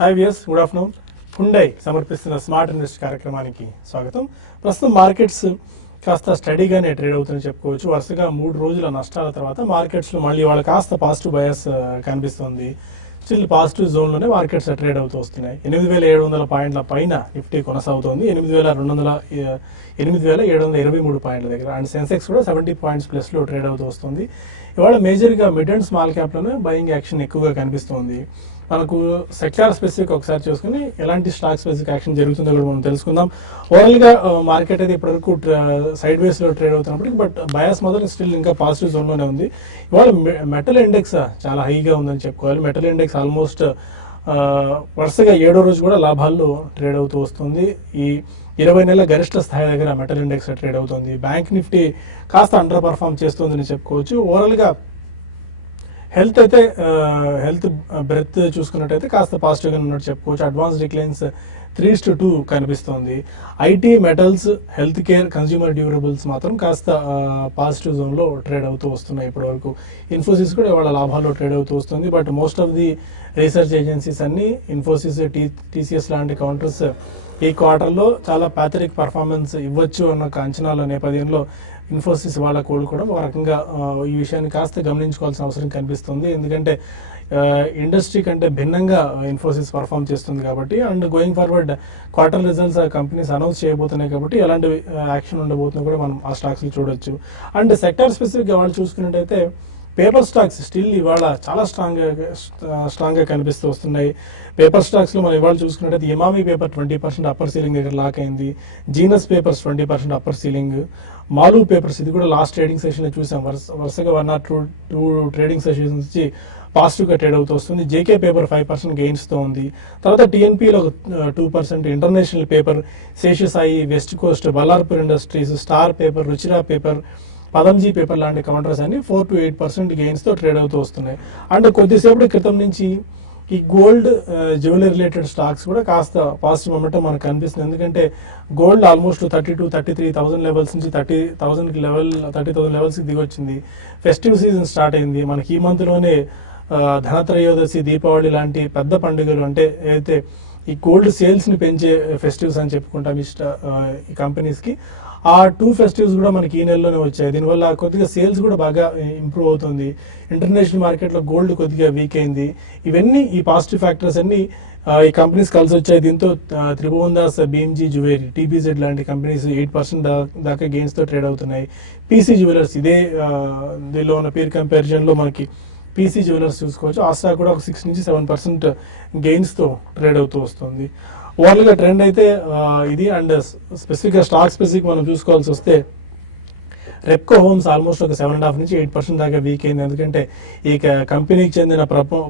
Hi viewers, good afternoon. Hyundai సమర్పిస్తున్న smart invest కార్యక్రమానికి స్వాగతం. ప్రస్తుతం మార్కెట్స్ కాస్త స్టడీగానే ట్రేడ్ అవుతుందని చెప్పుకోవచ్చు. వరుసగా 3 రోజుల నష్టాల తర్వాత మార్కెట్స్లో మళ్ళీ వాళ్ళ కాస్త పాజిటివ్ బయాస్ కనిపిస్తుంది. స్టిల్ పాజిటివ్ జోన్లోనే మార్కెట్స్ ట్రేడ్ అవుతూ వస్తున్నాయి. 8,700 పాయింట్ల పైన నిఫ్టీ కొనసాగుతోంది. 8,723 పాయింట్ల దగ్గర. అండ్ సెన్సెక్స్ కూడా 70 పాయింట్స్ ప్లస్లో ట్రేడ్ అవుతూ వస్తుంది. ఇవాళ మేజర్గా మిడ్ అండ్ స్మాల్ క్యాప్లోనే బయింగ్ యాక్షన్ ఎక్కువగా కనిపిస్తోంది. మనకు సెక్టార్ స్పెసిఫిక్ ఒకసారి చూసుకుని ఎలాంటి స్టాక్ స్పెసిఫిక్ యాక్షన్ జరుగుతుందో కూడా మనం తెలుసుకుందాం. ఓవరాల్గా మార్కెట్ అయితే ఇప్పటివరకు సైడ్ వేస్లో ట్రేడ్ అవుతున్నప్పటికీ బట్ బయాస్ మాత్రం స్టిల్ ఇంకా పాజిటివ్ జోన్లోనే ఉంది. ఇవాళ మెటల్ ఇండెక్స్ చాలా హైగా ఉందని చెప్పుకోవాలి. మెటల్ ఇండెక్స్ ఆల్మోస్ట్ వరుసగా 7వ రోజు కూడా లాభాల్లో ట్రేడ్ అవుతూ వస్తుంది. ఈ 20 నెలల గరిష్ట స్థాయి దగ్గర మెటల్ ఇండెక్స్ ట్రేడ్ అవుతుంది. బ్యాంక్ నిఫ్టీ కాస్త అండర్ పర్ఫామ్ చేస్తుందని చెప్పుకోవచ్చు. ఓవరాల్గా హెల్త్ బ్రెత్ చూసుకున్నట్టయితే కాస్త పాజిటివ్గా ఉన్నట్టు చెప్పుకోవచ్చు. అడ్వాన్స్ డిక్లైన్స్ 3:2 కనిపిస్తోంది. IT, metals, health care, consumer durables మాత్రం కాస్త పాజిటివ్ జోన్లో ట్రేడ్ అవుతూ వస్తున్నాయి ఇప్పటి వరకు. ఇన్ఫోసిస్ కూడా ఇవాళ లాభాల్లో ట్రేడ్ అవుతూ వస్తుంది. But most of the research agencies అన్ని ఇన్ఫోసిస్, టీసీఎస్ లాంటి కౌంటర్స్ ఈ క్వార్టర్లో చాలా ప్యాథరిక్ పర్ఫార్మెన్స్ ఇవ్వచ్చు అన్న అంచనాల నేపథ్యంలో ఇన్ఫోసిస్ వాళ్ళ కోలుకోవడం ఒక రకంగా ఈ విషయాన్ని కాస్త గమనించుకోవాల్సిన అవసరం కనిపిస్తుంది. ఎందుకంటే ఇండస్ట్రీ కంటే భిన్నంగా ఇన్ఫోసిస్ పర్ఫామ్ చేస్తుంది కాబట్టి. And going forward quarter results ఆ కంపెనీస్ అనౌన్స్ చేయబోతున్నాయి కాబట్టి ఎలాంటి యాక్షన్ ఉండబోతుందో కూడా మనం ఆ స్టాక్స్లో చూడొచ్చు. అండ్ సెక్టార్ స్పెసిఫిక్గా వాళ్ళు చూసుకున్నట్టయితే పేపర్ స్టాక్స్ స్టిల్ ఇవాళ చాలా స్ట్రాంగ్గా కనిపిస్తూ వస్తున్నాయి. పేపర్ స్టాక్స్లో మనం ఇవాళ చూసుకున్నట్టయితే ఇమామి పేపర్ 20% అప్పర్ సీలింగ్ దగ్గర లాక్ అయింది. Genus papers 20% upper ceiling. Malu papers ఇది కూడా లాస్ట్ ట్రేడింగ్ సెషన్ చూసాం. వరుసగా 1 or 2 ట్రేడింగ్ సెషన్స్ నుంచి పాజిటివ్గా ట్రేడ్ అవుతూ వస్తుంది. జేకే పేపర్ 5% గెయిన్స్తో ఉంది. తర్వాత టీఎన్పీలో 2%, international paper, Seshasayee, west coast, Ballarpur industries, star paper, Ruchira paper, Padamjee paper లాంటి కౌంటర్స్ అన్ని 4 to 8% గెయిన్స్తో ట్రేడ్ అవుతూ వస్తున్నాయి. అండ్ కొద్దిసేపటి క్రితం నుంచి ఈ గోల్డ్, జ్యువెలరీ రిలేటెడ్ స్టాక్స్ కూడా కాస్త పాజిటివ్ మొమెంటం మనకు కనిపిస్తుంది. ఎందుకంటే గోల్డ్ ఆల్మోస్ట్ 32,000-33,000 లెవెల్స్ నుంచి 30,000 లెవెల్స్కి దిగొచ్చింది. ఫెస్టివ్ సీజన్ స్టార్ట్ అయింది. మనకి ఈ మంత్లోనే ధనత్రయోదశి, దీపావళి లాంటి పెద్ద పండుగలు అంటే అయితే ఈ గోల్డ్ సేల్స్ని పెంచే ఫెస్టివ్స్ అని చెప్పుకుంటాం ఈ కంపెనీస్కి. ఆ 2 ఫెస్టివ్స్ కూడా మనకి ఈ నెలలోనే వచ్చాయి. దీనివల్ల కొద్దిగా సేల్స్ కూడా బాగా ఇంప్రూవ్ అవుతుంది. ఇంటర్నేషనల్ మార్కెట్లో గోల్డ్ కొద్దిగా వీక్ అయింది. ఇవన్నీ ఈ పాజిటివ్ ఫ్యాక్టర్స్ అన్ని ఈ కంపెనీస్ కలిసి వచ్చాయి. దీంతో త్రిభువన్ దాస్, బీఎంజీ జ్యువెలరీ, టీబీజెడ్ లాంటి కంపెనీస్ 8% దాకా గెయిన్స్తో ట్రేడ్ అవుతున్నాయి. పీసీ జ్యువెలర్స్ ఇదే దీనిలో ఉన్న పీర్ కంపారిజన్లో మనకి పీసీ జ్యువెలర్స్ చూసుకోవచ్చు. ఆ స్టాక్ కూడా ఒక 6-7% గెయిన్స్తో ట్రేడ్ అవుతూ వస్తుంది. ఓవరాల్గా ట్రెండ్ అయితే ఇది. అండ్ స్పెసిఫిక్గా స్టాక్ స్పెసిఫిక్ మనం చూసుకోవాల్సి వస్తే రెప్కో హోమ్స్ ఆల్మోస్ట్ ఒక 7.5-8% దాకా వీక్ అయింది. ఎందుకంటే ఈ కంపెనీకి చెందిన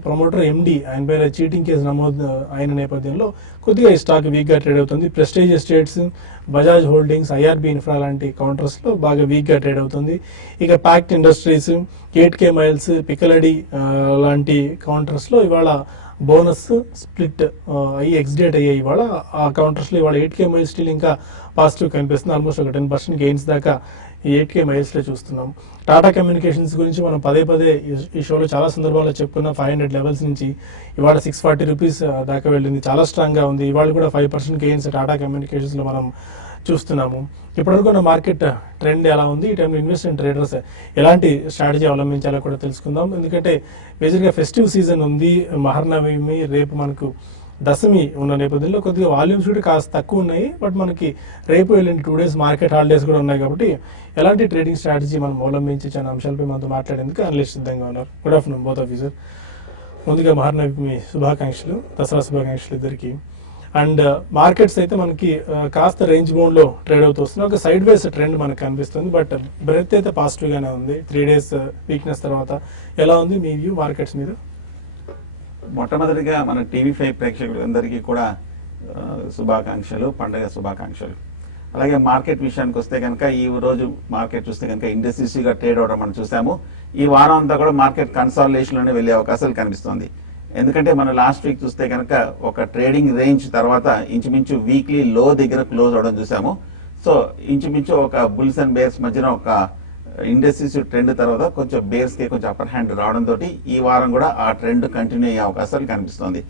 ప్రమోటర్ ఎండి ఆయన పైన చీటింగ్ కేసు నమోదు అయిన నేపథ్యంలో కొద్దిగా ఈ స్టాక్ వీక్గా ట్రేడ్ అవుతుంది. Prestige estates, Bajaj holdings, IRB infra లాంటి కౌంటర్స్లో బాగా వీక్గా ట్రేడ్ అవుతుంది. ఇక ప్యాక్ట్ ఇండస్ట్రీస్, 8K మైల్స్, పికలడి లాంటి కౌంటర్స్లో ఇవాళ బోనస్ స్ప్లిట్ అయ్యి ఎక్స్డేట్ అయ్యాయి. ఇవాళ ఆ కౌంటర్స్లో ఇవాళ 8K మైల్స్ స్టిల్ ఇంకా పాజిటివ్ కనిపిస్తుంది. ఆల్మోస్ట్ ఒక 10% గెయిన్స్ దాకా ఈ 8K మైల్స్లో చూస్తున్నాం. టాటా కమ్యూనికేషన్స్ గురించి మనం పదే ఈ షోలో చాలా సందర్భాల్లో చెప్పుకున్నాం. 500 లెవెల్స్ నుంచి ఇవాళ 640 రూపీస్ దాకా వెళ్ళింది. చాలా స్ట్రాంగ్గా ఉంది. ఇవాళ కూడా 5% గెయిన్స్ టాటా కమ్యూనికేషన్స్లో మనం చూస్తున్నాము. ఇప్పటివరకు ఉన్న మార్కెట్ ట్రెండ్ ఎలా ఉంది, ఈ టైంలో ఇన్వెస్ట్మెంట్ ట్రేడర్స్ ఎలాంటి స్ట్రాటజీ అవలంబించాలో కూడా తెలుసుకుందాం. ఎందుకంటే మేజర్గా ఫెస్టివ్ సీజన్ ఉంది. మహర్నవమి, రేపు మనకు దశమి ఉన్న నేపథ్యంలో కొద్దిగా వాల్యూమ్స్ కూడా కాస్త తక్కువ ఉన్నాయి. బట్ మనకి రేపు వెళ్ళిన 2 days మార్కెట్ హాలిడేస్ కూడా ఉన్నాయి కాబట్టి ఎలాంటి ట్రేడింగ్ స్ట్రాటజీ మనం అవలంబించే అంశాలపై మనతో మాట్లాడేందుకు అనలిస్ట్ సిద్ధంగా ఉన్నారు. Good afternoon both of you sir. ముందుగా మహర్నవమి శుభాకాంక్షలు, దసరా శుభాకాంక్షలు ఇద్దరికి. అండ్ మార్కెట్స్ అయితే మనకి కాస్త రేంజ్ బౌండ్లో ట్రేడ్ అవుతూ వస్తుంది. ఒక సైడ్ వేస్ ట్రెండ్ మనకు కనిపిస్తుంది. బట్ బ్రెత్ అయితే పాజిటివ్గానే ఉంది. 3 days వీక్నెస్ తర్వాత ఎలా ఉంది మీ వ్యూ మార్కెట్స్ మీద? మొట్టమొదటిగా మన టీవీ5 ప్రేక్షకులందరికీ కూడా శుభాకాంక్షలు, పండుగ శుభాకాంక్షలు. అలాగే మార్కెట్ విషయానికి వస్తే కనుక ఈ రోజు మార్కెట్ చూస్తే కనుక ఇండస్ట్రీగా ట్రేడ్ అవడం మనం చూసాము. ఈ వారం అంతా కూడా మార్కెట్ కన్సాలిడేషన్లోనే వెళ్ళే అవకాశాలు కనిపిస్తుంది. ఎందుకంటే మనం లాస్ట్ వీక్ చూస్తే కనుక ఒక ట్రేడింగ్ రేంజ్ తర్వాత ఇంచుమించు వీక్లీ లో దగ్గర క్లోజ్ అవడం చూసాము. సో ఇంచుమించు ఒక బుల్స్ అండ్ బేర్స్ మధ్యన ఒక ఇండస్ట్రీస్ ట్రెండ్ తర్వాత కొంచెం బేర్స్ కి కొంచెం అప్పర్ హ్యాండ్ రావడంతో ఈ వారం కూడా ఆ ట్రెండ్ కంటిన్యూ అయ్యే అవకాశాలు కనిపిస్తుంది.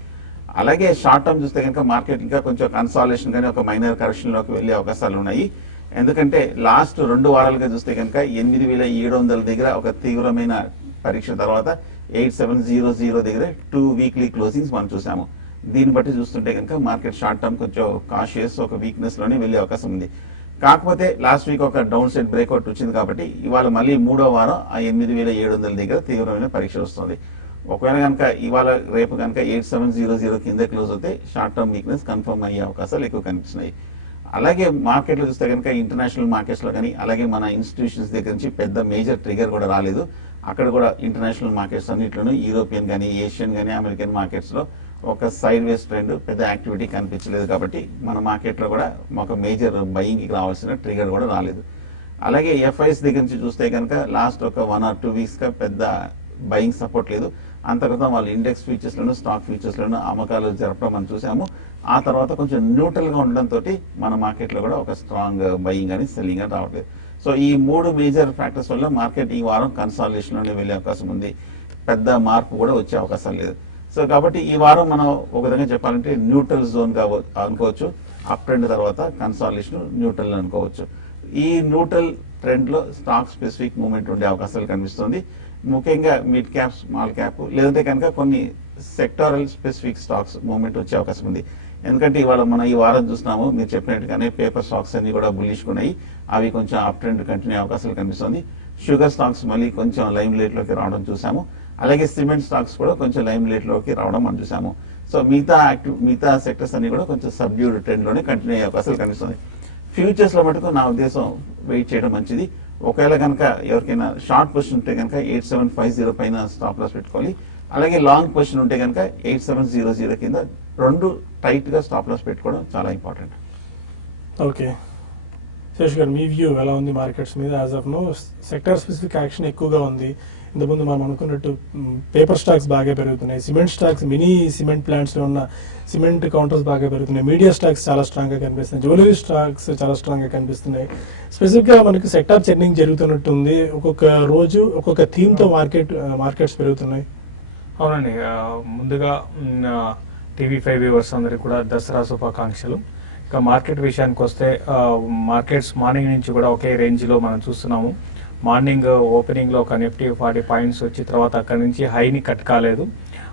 అలాగే షార్ట్ టర్మ్ చూస్తే కనుక మార్కెట్ ఇంకా కొంచెం కన్సాలేషన్ కానీ ఒక మైనర్ కరెక్షన్ లోకి వెళ్ళే అవకాశాలు ఉన్నాయి. ఎందుకంటే లాస్ట్ 2 వారాలుగా చూస్తే కనుక 8,700 దగ్గర ఒక తీవ్రమైన పరీక్ష తర్వాత 8700 దగ్గర 2 వీక్లీ క్లోజింగ్స్ మనం చూసాము. దీన్ని బట్టి చూస్తుంటే కనుక మార్కెట్ షార్ట్ టర్మ్ కొంచెం కాషియస్ ఒక వీక్నెస్ లోనే వెళ్ళే అవకాశం ఉంది. కాకపోతే లాస్ట్ వీక్ ఒక డౌన్ సైడ్ బ్రేక్అవుట్ వచ్చింది కాబట్టి ఇవాళ మళ్ళీ 3వ వారం ఆ 8,700 దగ్గర తీవ్రమైన పరీక్ష వస్తుంది. ఒకవేళ కనుక ఇవాళ రేపు కనుక 8700 కింద క్లోజ్ అవుతే షార్ట్ టర్మ్ వీక్నెస్ కన్ఫర్మ్ అయ్యే అవకాశాలు ఎక్కువ కనిపిస్తున్నాయి. అలాగే మార్కెట్లో చూస్తే కనుక ఇంటర్నేషనల్ మార్కెట్స్ లో కానీ అలాగే మన ఇన్స్టిట్యూషన్స్ దగ్గర నుంచి పెద్ద మేజర్ ట్రిగర్ కూడా రాలేదు. అక్కడ కూడా ఇంటర్నేషనల్ మార్కెట్స్ అన్నింటిలోనూ యూరోపియన్ కానీ ఏషియన్ కానీ అమెరికన్ మార్కెట్స్ లో ఒక సైడ్ వేస్ ట్రెండ్ పెద్ద యాక్టివిటీ కనిపించలేదు కాబట్టి మన మార్కెట్ లో కూడా ఒక మేజర్ బయింగ్ కి రావాల్సిన ట్రిగర్ కూడా రాలేదు. అలాగే ఎఫ్ఐఎస్ దగ్గర నుంచి చూస్తే కనుక లాస్ట్ ఒక 1 or 2 వీక్స్ గా పెద్ద బయింగ్ సపోర్ట్ లేదు. అంతర్గతం వాళ్ళు ఇండెక్స్ ఫ్యూచర్స్ లోను స్టాక్ ఫ్యూచర్స్ లోను అమ్మకాలు జరపడం మనం చూసాము. ఆ తర్వాత కొంచెం న్యూట్రల్ గా ఉండడంతో మన మార్కెట్ లో కూడా ఒక స్ట్రాంగ్ బయింగ్ కానీ సెల్లింగ్ కానీ రావట్లేదు. సో ఈ 3 మేజర్ ఫ్యాక్టర్స్ వల్ల మార్కెట్ ఈ వారం కన్సాలిడేషన్ లోనే వెళ్ళే అవకాశం ఉంది. పెద్ద మార్పు కూడా వచ్చే అవకాశం లేదు. సో కాబట్టి ఈ వారం మనం ఒక విధంగా చెప్పాలంటే న్యూట్రల్ జోన్ గా అనుకోవచ్చు. అప్ ట్రెండ్ తర్వాత కన్సాలిడేషన్ న్యూట్రల్ అనుకోవచ్చు. ఈ న్యూట్రల్ ట్రెండ్ లో స్టాక్ స్పెసిఫిక్ మూవ్మెంట్ ఉండే అవకాశాలు కనిపిస్తుంది. ముఖ్యంగా మిడ్ క్యాప్ స్మాల్ క్యాప్ లేదంటే కనుక కొన్ని సెక్టారల్ స్పెసిఫిక్ స్టాక్స్ మూవ్మెంట్ వచ్చే అవకాశం ఉంది. ఎందుకంటే ఇవాళ మనం ఈ వారం చూస్తున్నాము మీరు చెప్పినట్టుగానే పేపర్ స్టాక్స్ అన్ని కూడా బుల్లిష్ ఉన్నాయి. అవి కొంచెం అప్ ట్రెండ్ కంటిన్యూ అవకాశాలు కనిపిస్తుంది. షుగర్ స్టాక్స్ మళ్ళీ కొంచెం లైమ్ లైట్ లోకి రావడం చూసాము. అలాగే సిమెంట్ స్టాక్స్ కూడా కొంచెం లైమ్ లైట్ లోకి రావడం మనం చూసాము. సో మిగతా సెక్టర్స్ అన్ని కూడా కొంచెం సబ్డ్యూడ్ ట్రెండ్ లోనే కంటిన్యూ అయ్యే అవకాశాలు కనిపిస్తుంది. ఫ్యూచర్స్ లో మటుకు నా ఉద్దేశం వెయిట్ చేయడం మంచిది. ఒకవేళ కనుక ఎవరికైనా షార్ట్ పొజిషన్ ఉంటే కనుక 8750 పైన స్టాప్ లాస్ పెట్టుకోవాలి. అలాగే లాంగ్ పొజిషన్ ఉంటే కనుక 8700 కింద 2 టైట్ గా స్టాప్ లాస్ పెట్టుకోవడం చాలా ఇంపార్టెంట్. ఓకే శేష్ గారు, మీ వ్యూ ఎలా ఉంది మార్కెట్స్ మీద? As of now sector specific action ఎక్కువగా ఉంది. ఇంతకుముందు మనం అనుకున్నట్టు పేపర్ స్టాక్స్ బాగా పెరుగుతున్నాయి. Cement stocks mini cement plants లో ఉన్న సిమెంట్ కౌంటర్స్ బాగా పెరుగుతున్నాయి. మీడియా స్టాక్స్ చాలా స్ట్రాంగ్ గా కనిపిస్తున్నాయి. జ్యువెలరీ స్టాక్స్ చాలా స్ట్రాంగ్ గా కనిపిస్తున్నాయి. స్పెసిఫిక్ గా మనకి సెక్టార్ చెర్నింగ్ జరుగుతున్నట్టుంది. ఒక్కొక్క రోజు ఒక్కొక్క థీమ్ తో మార్కెట్స్ పెరుగుతున్నాయి. అవునండి, ముందుగా TV5 వ్యూవర్స్ అందరికీ కూడా దసరా శుభాకాంక్షలు. ఇక మార్కెట్ విషయానికి వస్తే మార్కెట్స్ మార్నింగ్ నుంచి కూడా ఒకే రేంజ్ లో మనం చూస్తున్నాము. మార్నింగ్ ఓపెనింగ్ లో ఒక నిఫ్టీ 40 పాయింట్స్ వచ్చి తర్వాత అక్కడి నుంచి హైని కట్ కాలేదు.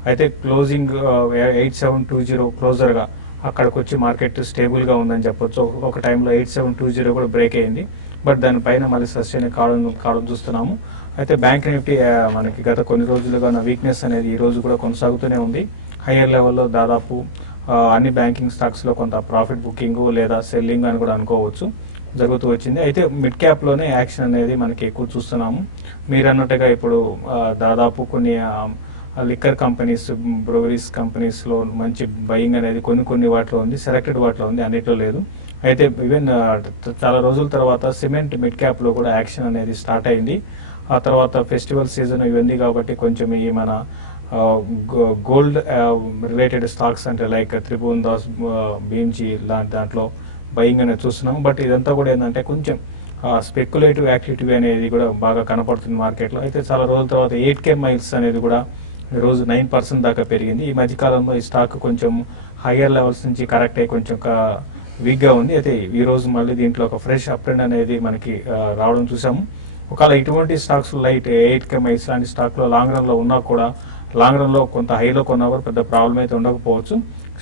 అయితే క్లోజింగ్ 8720 క్లోజర్ గా అక్కడికి వచ్చి మార్కెట్ స్టేబుల్ గా ఉందని చెప్పొచ్చు. ఒక టైంలో 8720 కూడా బ్రేక్ అయింది. బట్ దానిపైన మళ్ళీ సస్టైన్ కావడం చూస్తున్నాము. అయితే బ్యాంక్ నిఫ్టీ మనకి గత కొన్ని రోజులుగా ఉన్న వీక్నెస్ అనేది ఈ రోజు కూడా కొనసాగుతూనే ఉంది. హయ్యర్ లెవెల్లో దాదాపు అన్ని బ్యాంకింగ్ స్టాక్స్ లో కొంత ప్రాఫిట్ బుకింగ్ లేదా సెల్లింగ్ అని కూడా అనుకోవచ్చు జరుగుతూ వచ్చింది. అయితే మిడ్ క్యాప్ లోనే యాక్షన్ అనేది మనకి ఎక్కువ చూస్తున్నాము. మీరు అన్నట్టుగా ఇప్పుడు దాదాపు కొన్ని లిక్కర్ కంపెనీస్, బ్రూవరీస్ కంపెనీస్ లో మంచి బయింగ్ అనేది కొన్ని వాటిలో ఉంది, సెలెక్టెడ్ వాటిలో ఉంది, అన్నిట్లో లేదు. అయితే ఈవెన్ చాలా రోజుల తర్వాత సిమెంట్ మిడ్ క్యాప్ లో కూడా యాక్షన్ అనేది స్టార్ట్ అయింది. ఆ తర్వాత ఫెస్టివల్ సీజన్ ఇవన్నీ కాబట్టి కొంచెం ఈ మన గోల్డ్ రిలేటెడ్ స్టాక్స్ అంటే లైక్ త్రిభువన్ దాస్, భీమ్జీ దాంట్లో బయింగ్ అనేది చూస్తున్నాం. బట్ ఇదంతా కూడా ఏంటంటే కొంచెం స్పెక్యులేటివ్ యాక్టివిటీ అనేది కూడా బాగా కనపడుతుంది మార్కెట్లో. అయితే చాలా రోజుల తర్వాత 8K మైల్స్ అనేది కూడా ఈరోజు 9% దాకా పెరిగింది. ఈ మధ్యకాలంలో ఈ స్టాక్ కొంచెం హయ్యర్ లెవెల్స్ నుంచి కరెక్ట్ అయ్యి కొంచెం వీక్ గా ఉంది. అయితే ఈ రోజు మళ్ళీ దీంట్లో ఒక ఫ్రెష్ అప్ ట్రెండ్ అనేది మనకి రావడం చూసాము. ఒకవేళ ఇటువంటి స్టాక్స్ లైట్ 8K మైల్స్ లాంటి స్టాక్ లో లాంగ్ రన్ లో ఉన్నా కూడా లాంగ్ రన్ లో కొంత హైలో కొన్నా కూడా పెద్ద ప్రాబ్లం అయితే ఉండకపోవచ్చు.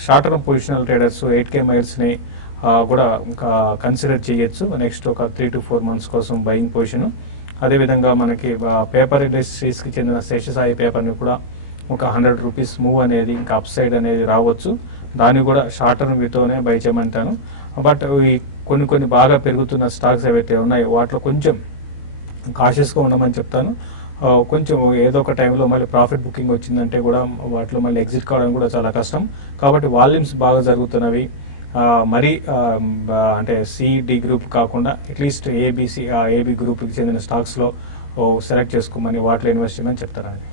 Short term positional traders 8K miles ని కూడా కన్సిడర్ చేయొచ్చు నెక్స్ట్ ఒక 3 to 4 months కోసం బయింగ్ పొజిషన్. అదేవిధంగా మనకి పేపర్ ఇండస్ట్రీస్ కి చెందిన శేషసాయి పేపర్ ని కూడా ఒక 100 రూపీస్ మూవ్ అనేది ఇంకా అప్ సైడ్ అనేది రావచ్చు. దాన్ని కూడా షార్ట్ టర్మ్ వ్యూతోనే బై చేయమంటాను. బట్ ఈ కొన్ని బాగా పెరుగుతున్న స్టాక్స్ ఏవైతే ఉన్నాయో వాటిలో కొంచెం కాషియస్గా ఉండమని చెప్తాను. కొంచెం ఏదో ఒక టైంలో మళ్ళీ ప్రాఫిట్ బుకింగ్ వచ్చిందంటే కూడా వాటిలో మళ్ళీ ఎగ్జిట్ కావడం కూడా చాలా కష్టం. కాబట్టి వాల్యూమ్స్ బాగా జరుగుతున్నవి మరీ అంటే సిడి గ్రూప్ కాకుండా అట్లీస్ట్ ఏబి గ్రూప్కి చెందిన స్టాక్స్లో సెలెక్ట్ చేసుకోమని వాటిలో ఇన్వెస్ట్ చేయమని చెప్తారండి.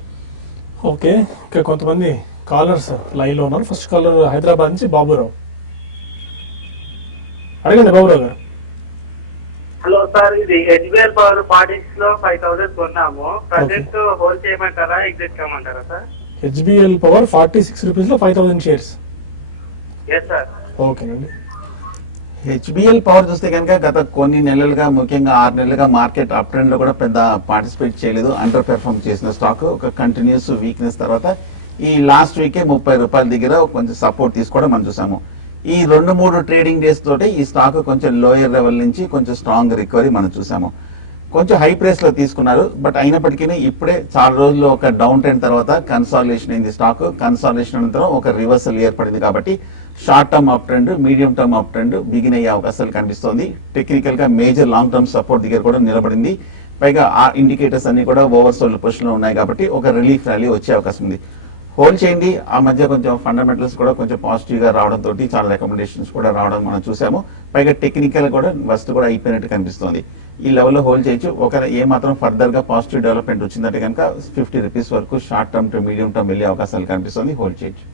ఓకే, ఇంకా కొంతమంది కాలర్స్ లైవ్ లో ఉన్నారు. ఫస్ట్ కాలర్ హైదరాబాద్ నుంచి బాబురావు. అడగండి బాబురావు గారు. హలో సార్, ఇది HBL పవర్ 46 లో 5000 కొన్నాము. ప్రజెంట్ హోల్డ్ చేయమంటారా, ఎగ్జిట్ కమ్మంటారా సార్? HBL పవర్ 46 రూపీస్ లో 5000 షేర్స్. Yes sir. ఓకేనండి. హెచ్బిఎల్ పవర్ చూస్తే కనుక గత కొన్ని నెలలుగా, ముఖ్యంగా 6 నెలలుగా మార్కెట్ అప్ ట్రెండ్ లో కూడా పెద్ద పార్టిసిపేట్ చేయలేదు, అండర్ పెర్ఫార్మ్ చేసిన స్టాక్. ఒక కంటిన్యూస్ వీక్నెస్ తర్వాత ఈ లాస్ట్ వీకే 30 రూపాయల దగ్గర కొంచెం సపోర్ట్ తీసుకోవడం మనం చూసాము. ఈ 2-3 ట్రేడింగ్ డేస్ తోటి ఈ స్టాక్ కొంచెం లోయర్ లెవెల్ నుంచి కొంచెం స్ట్రాంగ్ రికవరీ మనం చూసాము. కొంచెం హై ప్రైస్ లో తీసుకున్నారు, బట్ అయినప్పటికీ ఇప్పుడే చాలా రోజులు ఒక డౌన్ ట్రెండ్ తర్వాత కన్సాలిడేషన్ అయింది స్టాక్. కన్సాలిడేషన్ అనంతరం ఒక రివర్సల్ ఏర్పడింది కాబట్టి short term up trend, medium term up trend begin అయ్యే అవకాశాలు కనిపిస్తోంది. టెక్నికల్ గా మేజర్ లాంగ్ టర్మ్ సపోర్ట్ దగ్గర కూడా నిలబడింది. పైగా ఆ ఇండికేటర్స్ అన్ని కూడా ఓవర్ సోల్డ్ పొజిషన్ లో ఉన్నాయి కాబట్టి ఒక రిలీఫ్ ర్యాలీ వచ్చే అవకాశం ఉంది. హోల్డ్ చేయండి. ఆ మధ్య కొంచెం ఫండమెంటల్స్ కూడా కొంచెం పాజిటివ్ గా రావడం తోటి చాలా రికమెండేషన్స్ కూడా రావడం మనం చూసాము. పైగా టెక్నికల్ కూడా ఫస్ట్ కూడా అయిపోయినట్టు కనిపిస్తోంది. ఈ లెవెల్లో హోల్డ్ చేయొచ్చు. ఒక ఏ మాత్రం ఫర్దర్ గా పాజిటివ్ డెవలప్మెంట్ వచ్చిందంటే కనుక 50 రూపీస్ వరకు short term two medium term వెళ్ళే అవకాశాలు కనిపిస్తుంది. హోల్డ్ చేయొచ్చు.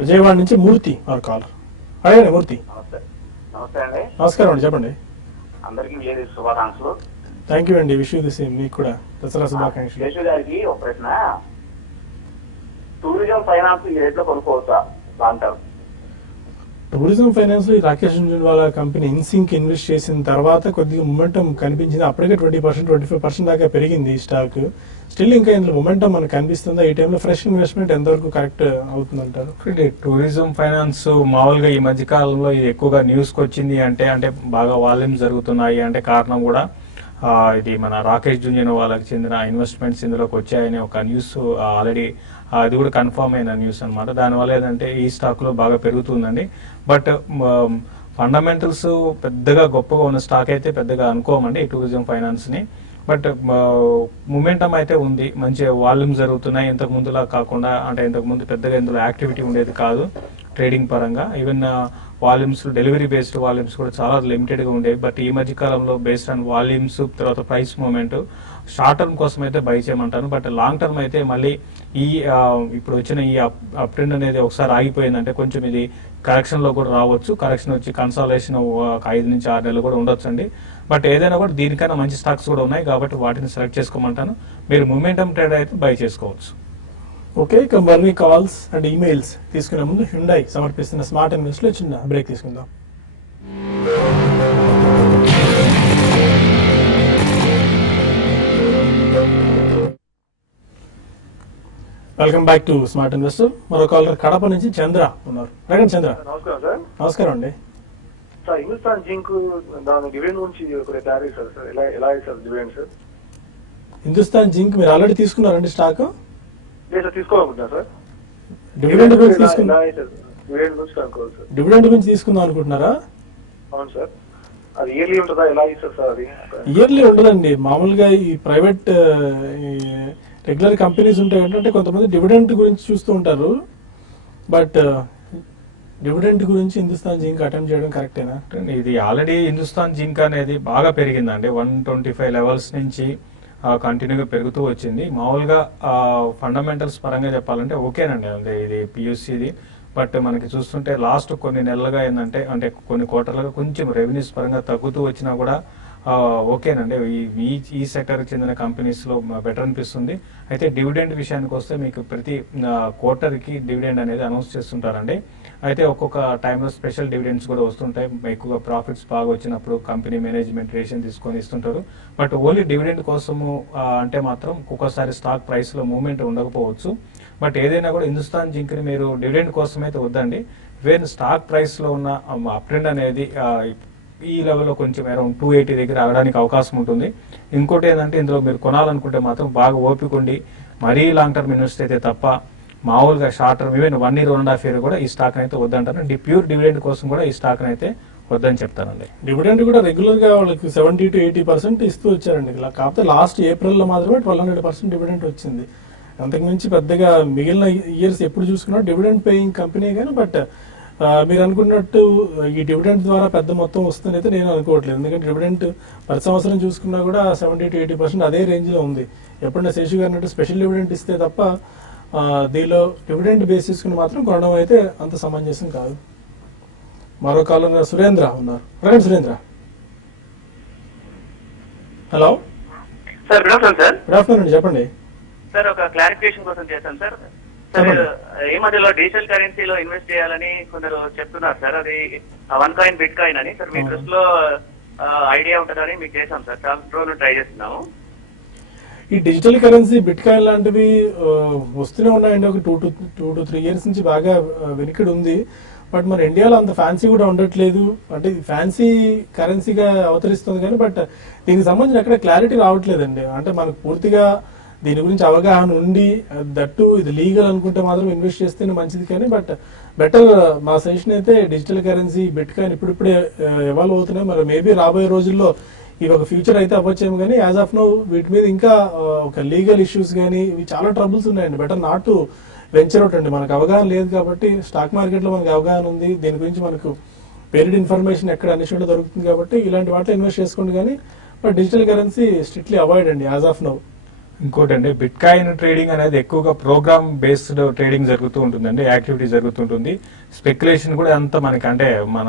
విజయవాడ నుంచి మూర్తి ఆర్ కాలర్. అడగండి మూర్తి. నమస్తే. నమస్తే అండి. నమస్కారం అండి, చెప్పండి. అందరికీ విజయ శుభాకాంక్షలు. థ్యాంక్ యూ అండి. Wish you the same. మీకు కూడా దసరా శుభాకాంక్షలు. శేషు గారికి ఒక ప్రశ్న. టూరిజం ఫైనాన్స్ ఈ రేట్లో కొనుక్కోవచ్చా లాంగ్ టర్మ్? టూరిజం ఫైనాన్స్ లో ఈ రాకేష్ జున్వాలా కంపెనీ ఇన్సింక్ ఇన్వెస్ట్ చేసిన తర్వాత కొద్దిగా మొమెంటం కనిపించింది. అప్పటికే 20%, 25% దాకా పెరిగింది ఈ స్టాక్. స్టిల్ ఇంకా ఇందులో మొమెంటం మనకు కనిపిస్తుందా? ఈ టైంలో ఫ్రెష్ ఇన్వెస్ట్మెంట్ ఎంతవరకు కరెక్ట్ అవుతుందంటారు? టూరిజం ఫైనాన్స్ మామూలుగా ఈ మధ్య కాలంలో ఇది ఎక్కువగా న్యూస్కి వచ్చింది అంటే బాగా వాల్యూమ్స్ జరుగుతున్నాయి అంటే కారణం కూడా ఇది మన రాకేష్ జున్వాలాకి చెందిన ఇన్వెస్ట్మెంట్స్ ఇందులోకి వచ్చాయని ఒక న్యూస్ ఆల్రెడీ అది కూడా కన్ఫర్మ్ అయిన న్యూస్ అనమాట. దానివల్ల ఏంటంటే ఈ స్టాక్ లో బాగా పెరుగుతుందండి. బట్ ఫండమెంటల్స్ పెద్దగా గొప్పగా ఉన్న స్టాక్ అయితే పెద్దగా అనుకోమండి ఈ టూరిజం ఫైనాన్స్ ని. బట్ మొమెంటం అయితే ఉంది, మంచి వాల్యూమ్ జరుగుతున్నాయి. ఇంతకు ముందులా కాకుండా అంటే ఇంతకు ముందు పెద్దగా ఇందులో యాక్టివిటీ ఉండేది కాదు ట్రేడింగ్ పరంగా. Even volumes, delivery based volumes కూడా చాలా లిమిటెడ్ గా ఉండేవి. బట్ ఈ మధ్య కాలంలో బేస్డ్ ఆన్ వాల్యూమ్స్ తర్వాత ప్రైస్ మూమెంట్ షార్ట్ టర్మ్ కోసం అయితే బై చేయమంటాను. బట్ లాంగ్ టర్మ్ అయితే మళ్ళీ ఈ ఇప్పుడు వచ్చిన ఈ అప్ ట్రెండ్ అనేది ఒకసారి ఆగిపోయిందంటే కొంచెం ఇది కరెక్షన్ లో కూడా రావచ్చు. కరెక్షన్ వచ్చి కన్సాలేషన్ 5 నుంచి 6 నెలలు కూడా ఉండొచ్చు అండి. బట్ ఏదైనా కూడా దీనికన్నా మంచి స్టాక్స్ కూడా ఉన్నాయి కాబట్టి వాటిని సెలెక్ట్ చేసుకోమంటాను. మీరు మొమెంటం ట్రేడ్ అయితే బై చేసుకోవచ్చు. ఓకే, ఇక మరిన్ని కాల్స్ అండ్ ఈమెయిల్స్ తీసుకునే ముందు హ్యుండై సమర్పిస్తున్న స్మార్ట్ ఇన్వెస్ట్ లో చిన్న బ్రేక్ తీసుకుందాం. Welcome back to smart investor. మరో కాలర్ కడప నుంచి చంద్ర ఉన్నారు. అడగండి చంద్ర. నమస్కారం సార్. నమస్కారం అండి. సార్ హిందుస్థాన్ జింక్ దాని డివిడెండ్ నుంచి తయారు చేశారు సార్. ఎలా ఇస్తారు డివిడెండ్ సార్? హిందుస్థాన్ జింక్ మీరు ఆల్రెడీ తీసుకున్నారండి స్టాక్? లేదు సార్, తీసుకోవాలనుకుంటున్నా సార్. డివిడెండ్ గురించి తీసుకున్నా? డివిడెండ్ గురించి కనుక్కోవాలి సార్. డివిడెండ్ గురించి తీసుకుందాం అనుకుంటున్నారా? అవును సార్. అది ఇయర్లీ ఉంటుందా? ఎలా ఇస్తారు సార్ అది? ఇయర్లీ ఉండదండి. మామూలుగా ఈ ప్రైవేట్ రెగ్యులర్ కంపెనీస్ ఉంటాయి ఏంటంటే కొంతమంది డివిడెంట్ గురించి చూస్తూ ఉంటారు. బట్ డివిడెంట్ గురించి హిందుస్థాన్ జింక్ అటెంప్ట్ చేయడం కరెక్టేనా? ఇది ఆల్రెడీ హిందుస్థాన్ జింక్ అనేది బాగా పెరిగిందండి. 125 లెవెల్స్ నుంచి కంటిన్యూగా పెరుగుతూ వచ్చింది. మామూలుగా ఫండమెంటల్స్ పరంగా చెప్పాలంటే ఓకేనండి అంటే ఇది పియూసీది. బట్ మనకి చూస్తుంటే లాస్ట్ కొన్ని నెలలుగా ఏంటంటే అంటే కొన్ని క్వార్టర్లుగా కొంచెం రెవెన్యూస్ పరంగా తగ్గుతూ వచ్చినా కూడా ఓకేనండి. ఈ సెక్టర్కి చెందిన కంపెనీస్లో బెటర్ అనిపిస్తుంది. అయితే డివిడెండ్ విషయానికి వస్తే మీకు ప్రతి క్వార్టర్కి డివిడెండ్ అనేది అనౌన్స్ చేస్తుంటారండి. అయితే ఒక్కొక్క టైంలో స్పెషల్ డివిడెండ్స్ కూడా వస్తుంటాయి. ఎక్కువగా ప్రాఫిట్స్ బాగా వచ్చినప్పుడు కంపెనీ మేనేజ్మెంట్ రేషన్ తీసుకొని ఇస్తుంటారు. బట్ ఓన్లీ డివిడెండ్ కోసము అంటే మాత్రం ఒక్కొక్కసారి స్టాక్ ప్రైస్లో మూవ్మెంట్ ఉండకపోవచ్చు. బట్ ఏదైనా కూడా హిందుస్థాన్ జింక్ని మీరు డివిడెండ్ కోసం అయితే వద్దండి. వేరే స్టాక్ ప్రైస్లో ఉన్న అప్ ట్రెండ్ అనేది ఈ లెవెల్లో కొంచెం అరౌండ్ 280 దగ్గర ఆగడానికి అవకాశం ఉంటుంది. ఇంకోటి ఏంటంటే ఇందులో మీరు కొనాలనుకుంటే మాత్రం బాగా ఓపిక ఉండి మరీ లాంగ్ టర్మ్ ఇన్వెస్ట్ అయితే తప్ప మామూలుగా short term even 1 year 1.5 year కూడా ఈ స్టాక్ అయితే వద్దంటారు. ప్యూర్ డివిడెండ్ కోసం కూడా ఈ స్టాక్ అయితే వద్దని చెప్తానండి. డివిడెండ్ కూడా రెగ్యులర్ గా వాళ్ళకి 70 to 80% ఇస్తూ వచ్చారండి. కాకపోతే లాస్ట్ ఏప్రిల్ లో మాత్రమే 1200% డివిడెండ్ వచ్చింది. అంతకుమించి పెద్దగా మిగిలిన ఇయర్స్ ఎప్పుడు చూసుకున్నా డివిడెండ్ పేయింగ్ కంపెనీ కానీ బట్ మీరు అనుకున్నట్టు ఈ డివిడెండ్ ద్వారా పెద్ద మొత్తం వస్తుందైతే నేను అనుకోవట్లేదు. ఎందుకంటే డివిడెండ్ ప్రతి సంవత్సరం చూసుకున్నా కూడా 70 to 80% అదే రేంజ్ లో ఉంది. ఎప్పుడైనా శేషు గారు అన్నట్టు స్పెషల్ డివిడెండ్ ఇస్తే తప్ప దీనిలో డివిడెండ్ బేస్ చేసుకుని మాత్రం కొనడం అయితే అంత సమంజసం కాదు. మరో కాలర్ సురేంద్ర ఉన్నారు. రండి Surendra. Hello sir good afternoon sir. Good afternoon అండి, చెప్పండి. సార్ ఒక క్లారిఫికేషన్ కోసం చేశాను సార్. సార్ చెప్పండి. ఈ మధ్యలో డిజిటల్ కరెన్సీలో ఇన్వెస్ట్ చేయాలని కొందరు చెప్తున్నారు సార్. అది వన్ కాయిన్ బిట్ కాయిన్ అని సార్. మీ దృష్టిలో ఐడియా ఉంటుందని మీకు చేసాం సార్. చాలా రోజులు ట్రై చేస్తున్నాము. ఈ డిజిటల్ కరెన్సీ బిట్ కాయిన్ లాంటివి వస్తూనే ఉన్నాయండి. ఒక 2 to 3 years నుంచి బాగా వెనుకడు ఉంది. బట్ మన ఇండియాలో అంత ఫ్యాన్సీ కూడా ఉండట్లేదు. అంటే ఫ్యాన్సీ కరెన్సీగా అవతరిస్తుంది కానీ బట్ దీనికి సంబంధించిన ఎక్కడ క్లారిటీ రావట్లేదండి. అంటే మనకు పూర్తిగా దీని గురించి అవగాహన ఉండి దట్టు ఇది లీగల్ అనుకుంటే మాత్రం ఇన్వెస్ట్ చేస్తేనే మంచిది. కానీ బట్ బెటర్ మా సజెషన్ అయితే డిజిటల్ కరెన్సీ బిట్ కాయిన్ ఇప్పుడిప్పుడే ఎవాల్వ్ అవుతున్నాయి. మరి మేబీ రాబోయే రోజుల్లో ఇవి ఒక ఫ్యూచర్ అయితే అవ్వచ్చేమో కానీ యాజ్ ఆఫ్ నో వీటి మీద ఇంకా ఒక లీగల్ ఇష్యూస్ కానీ ఇవి చాలా ట్రబుల్స్ ఉన్నాయండి. Better not to venture out అండి. మనకు అవగాహన లేదు కాబట్టి స్టాక్ మార్కెట్లో మనకు అవగాహన ఉంది. దీని గురించి మనకు పేరిడ్ ఇన్ఫర్మేషన్ ఎక్కడ అన్ని చోట్ల దొరుకుతుంది కాబట్టి ఇలాంటి వాటిలో ఇన్వెస్ట్ చేసుకోండి. కానీ but digital currency strictly avoid అండి యాజ్ ఆఫ్ నో. ఇంకోటి అండి, బిట్ కాయిన్ ట్రేడింగ్ అనేది ఎక్కువగా ప్రోగ్రామ్ బేస్డ్ ట్రేడింగ్ జరుగుతూ ఉంటుందండి, యాక్టివిటీ జరుగుతుంటుంది. స్పెక్యులేషన్ కూడా అంత మనకి అంటే మన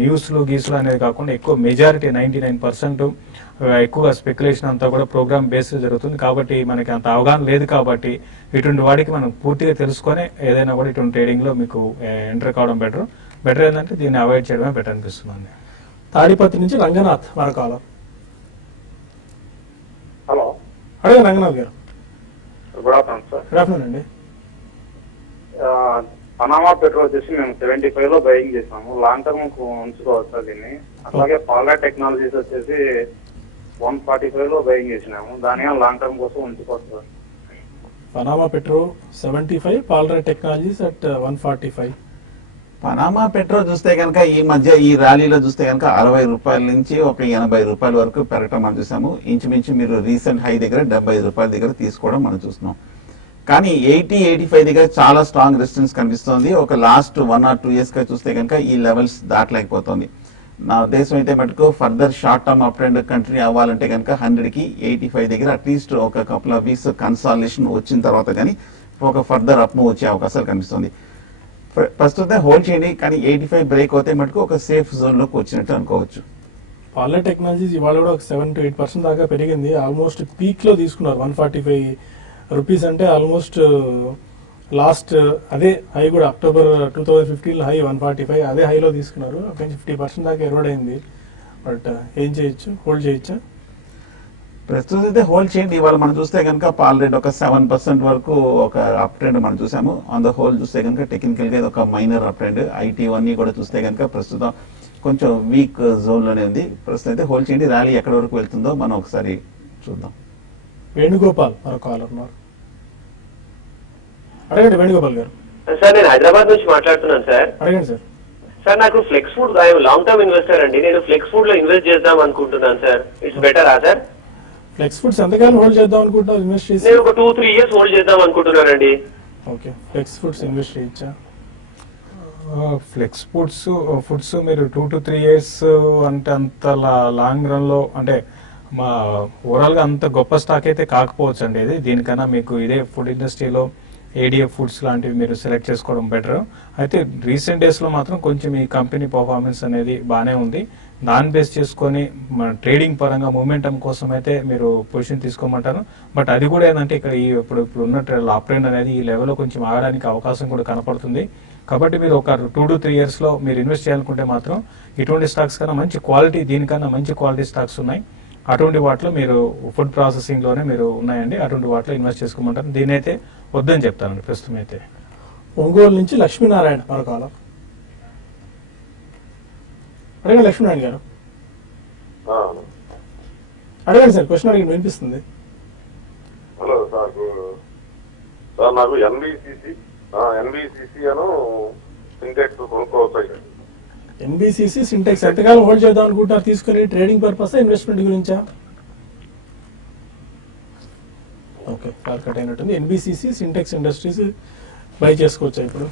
న్యూస్లు గీస్లు అనేది కాకుండా ఎక్కువ మెజారిటీ 99% ఎక్కువగా స్పెక్యులేషన్ అంతా కూడా ప్రోగ్రామ్ బేస్డ్ జరుగుతుంది. కాబట్టి మనకి అంత అవగాహన లేదు కాబట్టి ఇటువంటి వాడికి మనం పూర్తిగా తెలుసుకొని ఏదైనా కూడా ఇటువంటి ట్రేడింగ్ లో మీకు ఎంటర్ కావడం బెటర్ ఏంటంటే దీన్ని అవాయిడ్ చేయడమే బెటర్ అనిపిస్తుంది. తాడిపత్రి నుంచి రంగనాథ్ మరొక హలో, అడిగా రంగనాథ్ గారు. Good afternoon sir. Good afternoon అండి. పనామా పెట్రోల్ వచ్చేసి మేము 75 లో బయింగ్ చేసాము. లాంగ్ టర్మ్ ఉంచుకోవచ్చు సార్ దీన్ని. అలాగే పాలా టెక్నాలజీస్ వచ్చేసి 145 లో బయింగ్ చేసినాము. దాని లాంగ్ టర్మ్ కోసం ఉంచుకోవచ్చు sir. Panama petro 75, Palred technologies at 145. Panama petrol చూస్తే కనుక ఈ మధ్య ఈ ర్యాలీలో చూస్తే కనుక 60 రూపాయల నుంచి ఒక 80 రూపాయల వరకు పెరగటం మనం చూసాము. ఇంచుమించు మీరు రీసెంట్ హై దగ్గర 75 రూపాయల దగ్గర తీసుకోవడం మనం చూస్తున్నాం. కానీ 80-85 దగ్గర చాలా స్ట్రాంగ్ రెసిస్టెన్స్ కనిపిస్తోంది. ఒక లాస్ట్ 1 or 2 years గా చూస్తే కనుక ఈ లెవెల్స్ దాటలేకపోతుంది. నా ఉద్దేశం అయితే మటుకు further short term up trend continue అవ్వాలంటే కనుక 100కి 85 దగ్గర అట్లీస్ట్ ఒక కపుల్ ఆఫ్ వీక్స్ కన్సాలిడేషన్ వచ్చిన తర్వాత కానీ ఒక ఫర్దర్ అప్ మూవ్ వచ్చే అవకాశాలు కనిపిస్తుంది. ప్రస్తుతం హోల్డ్ చేయండి, కానీ 85 బ్రేక్ అవుతే మటుకు ఒక సేఫ్ జోన్ లోకి వచ్చినట్టు అనుకోవచ్చు. పార్లర్ టెక్నాలజీస్ ఇవాళ కూడా ఒక 7 to 8% దాకా పెరిగింది. ఆల్మోస్ట్ పీక్ లో తీసుకున్నారు 145 రూపీస్. అంటే ఆల్మోస్ట్ లాస్ట్ అదే హై కూడా అక్టోబర్ 2015 హై 145, అదే హైలో తీసుకున్నారు. 50% దాకా ఎరోడ్ అయింది. బట్ ఏం చేయొచ్చు, హోల్డ్ చేయొచ్చా? ప్రస్తుతం అయితే హోల్డ్ చేయండి. ఇవాళ మనం చూస్తే కనుక ఆల్రెడీ ఒక 7% వరకు ఒక అప్ ట్రెండ్ మనం చూసాము. ఆన్ ద హోల్ చూస్తే కనుక టెక్నికల్ గా ఇది ఒక మైనర్ అప్ ట్రెండ్. ఐటీ అన్ని కూడా చూస్తే కనుక ప్రస్తుతం కొంచెం వీక్ జోన్ లోనే ఉంది. ప్రస్తుతం అయితే హోల్డ్ చేయండి. ర్యాలీ ఎక్కడి వరకు వెళ్తుందో మనం ఒకసారి చూద్దాం. వేణుగోపాల్ మరో కాలర్ ఉన్నారు. అడగండి వేణుగోపాల్ గారు. సార్ నేను హైదరాబాద్ నుంచి మాట్లాడుతున్నాను సార్. అడగండి సార్. సార్ నాకు Flex Food long term investor అండి. నేను ఫ్లెక్స్ ఫుడ్ లో ఇన్వెస్ట్ చేద్దాం అనుకుంటున్నాను సార్. ఇట్స్ బెటరా సార్? ఫ్లెక్స్ ఫుడ్స్ ఎంతకాలం హోల్డ్ చేద్దాం అనుకుంటున్నారు ఇన్వెస్ట్ చేసి? నేను ఒక 2-3 years హోల్డ్ చేద్దాం అనుకుంటున్నానండి. ఓకే, ఫ్లెక్స్ ఫుడ్స్ ఇన్వెస్ట్ చేయొచ్చా? ఫ్లెక్స్ ఫుడ్స్ మీరు 2 to 3 years అంటే అంత లాంగ్ రన్ లో అంటే మా ఓవరాల్ గా అంత గొప్ప స్టాక్ అయితే కాకపోవచ్చు అండి ఇది. దీనికన్నా మీకు ఇదే ఫుడ్ ఇండస్ట్రీలో ఏడిఎఫ్ ఫుడ్స్ లాంటివి మీరు సెలెక్ట్ చేసుకోవడం బెటర్. అయితే రీసెంట్ డేస్ లో మాత్రం కొంచెం ఈ కంపెనీ పర్ఫార్మెన్స్ అనేది బాగానే ఉంది. దాన్ని బేస్ చేసుకొని మన ట్రేడింగ్ పరంగా మూమెంటం కోసం అయితే మీరు పొజిషన్ తీసుకోమంటాను. బట్ అది కూడా ఏంటంటే ఇక్కడ ఇప్పుడు ఉన్న అప్ ట్రెండ్ అనేది ఈ లెవెల్లో కొంచెం ఆగడానికి అవకాశం కూడా కనపడుతుంది. కాబట్టి మీరు ఒక 2 to 3 years లో మీరు ఇన్వెస్ట్ చేయాలనుకుంటే మాత్రం ఇటువంటి స్టాక్స్ కన్నా మంచి క్వాలిటీ, దీనికన్నా మంచి క్వాలిటీ స్టాక్స్ ఉన్నాయి. అటువంటి వాటిలో మీరు ఫుడ్ ప్రాసెసింగ్ లోనే మీరు ఉన్నాయండి. అటువంటి వాటిలో ఇన్వెస్ట్ చేసుకోమంటారు. దీని అయితే వద్దని చెప్తానండి ప్రస్తుతం అయితే. ఒంగోలు నుంచి లక్ష్మీనారాయణ మరో కాలర్. అడగండి లక్ష్మీనారాయణ గారు. అడగండి సార్, క్వశ్చన్ అడిగి వినిపిస్తుంది. Hello sir. సార్ నాకు ఎన్బిసిసి అను సింటెక్స్ కొనుక్కోవచ్చు. ఎన్బిసిసి సింటెక్స్ ఎంతకాలం హోల్డ్ చేద్దాం అనుకుంటున్నారు తీసుకుని? ట్రేడింగ్ పర్పస్, ఇన్వెస్ట్మెంట్ గురించా? ఓకే, కాల్ కట్ అయినట్టుంది. ఎన్బిసిసి సింటెక్స్ ఇండస్ట్రీస్ బై చేసుకోవచ్చా ఇప్పుడు?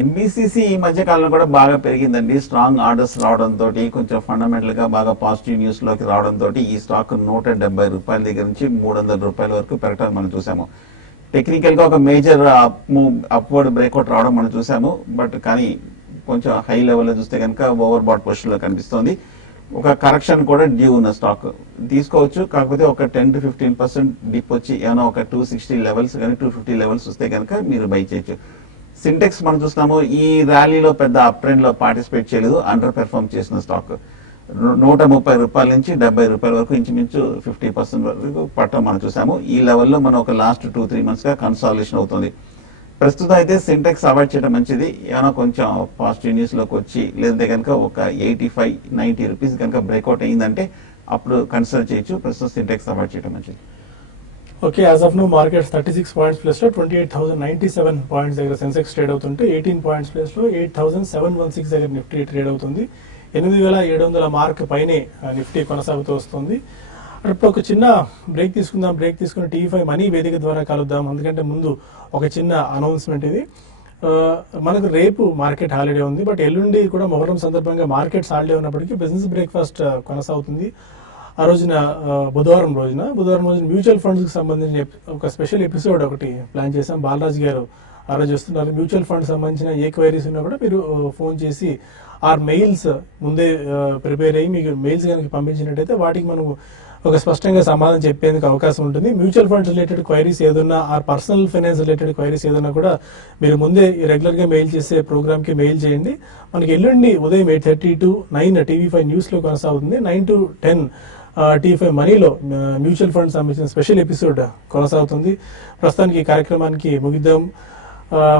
ఎన్బిసిసి ఈ మధ్య కాలంలో కూడా బాగా పెరిగిందండి. స్ట్రాంగ్ ఆర్డర్స్ రావడంతో, కొంచెం ఫండమెంటల్ గా బాగా పాజిటివ్ న్యూస్ లోకి రావడంతో ఈ స్టాక్ 170 రూపాయల దగ్గర నుంచి 300 రూపాయల వరకు పెరగడం మనం చూసాము. టెక్నికల్ గా ఒక మేజర్ అప్వర్డ్ బ్రేక్అవుట్ రావడం మనం చూసాము. బట్ కానీ కొంచెం హై లెవెల్లో చూస్తే కనుక ఓవర్ బాట్ పొజిషన్ లో కనిపిస్తోంది. ఒక కరెక్షన్ కూడా డ్యూ ఉన్న స్టాక్ తీసుకోవచ్చు. కాకపోతే ఒక 10 to 15% డిప్ వచ్చి ఏమైనా ఒక 260 లెవెల్స్ కానీ 250 లెవెల్స్ వస్తే కనుక మీరు బై చేయొచ్చు. సింటెక్స్ మనం చూస్తున్నాము ఈ ర్యాలీలో పెద్ద అప్ ట్రెండ్ లో పార్టిసిపేట్ చేయలేదు, అండర్ పెర్ఫార్మ్ చేసిన స్టాక్. 130 రూపాయల నుంచి 70 రూపాయల వరకు ఇంచుమించు 50% వరకు పట్టడం మనం చూసాము. ఈ లెవెల్లో మనం ఒక లాస్ట్ 2-3 months గా కన్సాలిడేషన్ అవుతుంది. ప్రస్తుతం అయితే సింటెక్స్ అవాయిడ్ చేయడం మంచిది. ఏమైనా కొంచెం పాజిటివ్ న్యూస్ లోకి వచ్చి లేదంటే కనుక ఒక 85-90 రూపీస్ కనుక బ్రేక్అవుట్ అయిందంటే అప్పుడు కన్సిడర్ చేయొచ్చు. ప్రస్తుతం సింటెక్స్ అవాయిడ్ చేయడం మంచిది. Okay, as of now markets 36 points plus లో 28,097 పాయింట్స్ దగ్గర సెన్సెక్స్ ట్రేడ్ అవుతుంటే 18 పాయింట్స్ ప్లస్ లో 8,716 దగ్గర నిఫ్టీ ట్రేడ్ అవుతుంది. 8,700 మార్క్ పైనే నిఫ్టీ కొనసాగుతూ వస్తుంది. ఇప్పుడు ఒక చిన్న బ్రేక్ తీసుకుందాం. బ్రేక్ తీసుకుని టీవీ5 మనీ వేదిక ద్వారా కలుద్దాం. ఎందుకంటే ముందు ఒక చిన్న అనౌన్స్మెంట్ ఇది. మనకు రేపు మార్కెట్ హాలిడే ఉంది, బట్ ఎల్లుండి కూడా మొహరం సందర్భంగా మార్కెట్స్ హాలిడే ఉన్నప్పటికీ బిజినెస్ బ్రేక్ఫాస్ట్ కొనసాగుతుంది. ఆ రోజున బుధవారం రోజున మ్యూచువల్ ఫండ్స్కి సంబంధించిన ఒక స్పెషల్ ఎపిసోడ్ ఒకటి ప్లాన్ చేశాం. బాలరాజ్ గారు ఆ రోజు వస్తున్నారు. మ్యూచువల్ ఫండ్ సంబంధించిన ఏ క్వైరీస్ ఉన్నా కూడా మీరు ఫోన్ చేసి ఆర్ మెయిల్స్ ముందే ప్రిపేర్ అయ్యి మీకు మెయిల్స్ కనుక పంపించినట్టయితే వాటికి మనం ఒక స్పష్టంగా సమాధానం చెప్పేందుకు అవకాశం ఉంటుంది. మ్యూచువల్ ఫండ్స్ రిలేటెడ్ క్వైరీస్ ఏదన్నా or personal finance related queries ఏదన్నా కూడా మీరు ముందే రెగ్యులర్గా మెయిల్ చేసే ప్రోగ్రామ్కి మెయిల్ చేయండి. మనకి ఎల్లుండి ఉదయం 8:30 to 9 టీవీ5 న్యూస్లో కొనసాగుతుంది. 9 to 10 టీవీ5 మనీలో మ్యూచువల్ ఫండ్ సంబంధించిన స్పెషల్ ఎపిసోడ్ కొనసాగుతుంది. ప్రస్తుతానికి ఈ కార్యక్రమానికి ముగిద్దాం.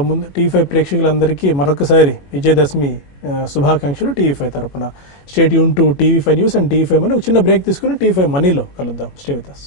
ముందు టీవీ5 ప్రేక్షకులందరికీ మరొకసారి విజయదశమి శుభాకాంక్షలు టీవీ5 తరపున. Stay tune to TV5 news and TV5 money. ఒక చిన్న బ్రేక్ తీసుకుని టీవీ5 మనీలో కలుద్దాం. Stay with us.